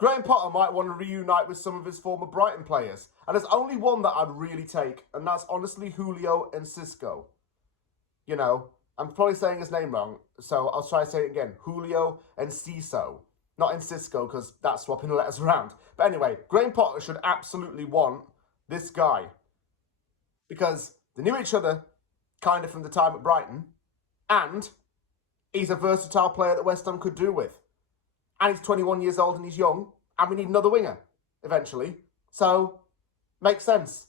Graham Potter might want to reunite with some of his former Brighton players. And there's only one that I'd really take, and that's honestly Julio and Enciso. You know, I'm probably saying his name wrong, so I'll try to say it again. Julio and Enciso. Not Enciso, because that's swapping the letters around. But anyway, Graham Potter should absolutely want this guy. Because they knew each other kind of from the time at Brighton. And he's a versatile player that West Ham could do with. And he's 21 years old and he's young. And we need another winger, eventually. So, makes sense.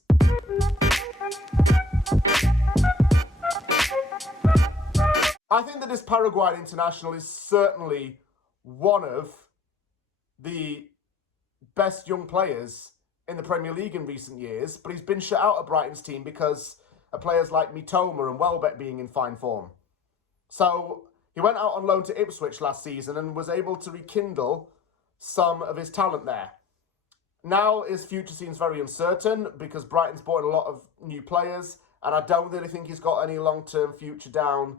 I think that this Paraguayan international is certainly one of the best young players in the Premier League in recent years, but he's been shut out of Brighton's team because of players like Mitoma and Welbeck being in fine form. So he went out on loan to Ipswich last season and was able to rekindle some of his talent there. Now his future seems very uncertain because Brighton's bought in a lot of new players, and I don't really think he's got any long-term future down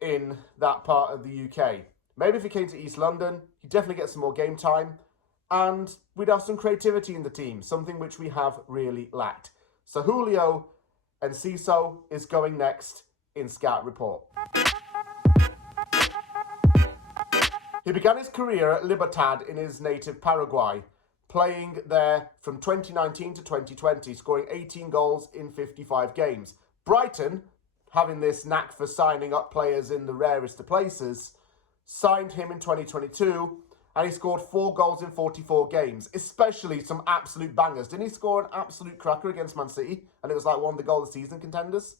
in that part of the UK. Maybe if he came to East London, he'd definitely get some more game time, and we'd have some creativity in the team, something which we have really lacked. So Julio and Enciso is going next in Scout Report. He began his career at Libertad in his native Paraguay, playing there from 2019 to 2020, scoring 18 goals in 55 games. Brighton, having this knack for signing up players in the rarest of places, signed him in 2022, and he scored 4 goals in 44 games, especially some absolute bangers. Didn't he score an absolute cracker against Man City? And it was like one of the goal of the season contenders?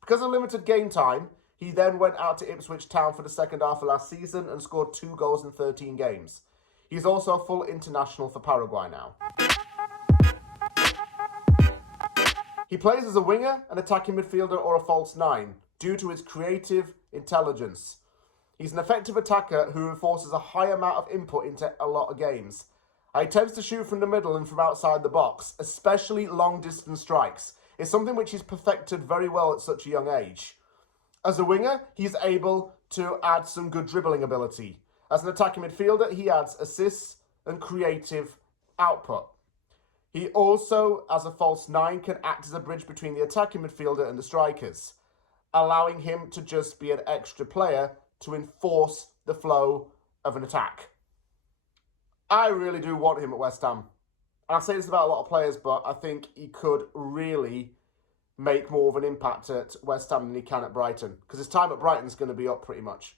Because of limited game time, he then went out to Ipswich Town for the second half of last season and scored 2 goals in 13 games. He's also a full international for Paraguay now. He plays as a winger, an attacking midfielder, or a false nine, due to his creative intelligence. He's an effective attacker who enforces a high amount of input into a lot of games. He tends to shoot from the middle and from outside the box, especially long-distance strikes. It's something which he's perfected very well at such a young age. As a winger, he's able to add some good dribbling ability. As an attacking midfielder, he adds assists and creative output. He also, as a false nine, can act as a bridge between the attacking midfielder and the strikers, allowing him to just be an extra player to enforce the flow of an attack. I really do want him at West Ham. And I say this about a lot of players, but I think he could really make more of an impact at West Ham than he can at Brighton, because his time at Brighton is going to be up pretty much.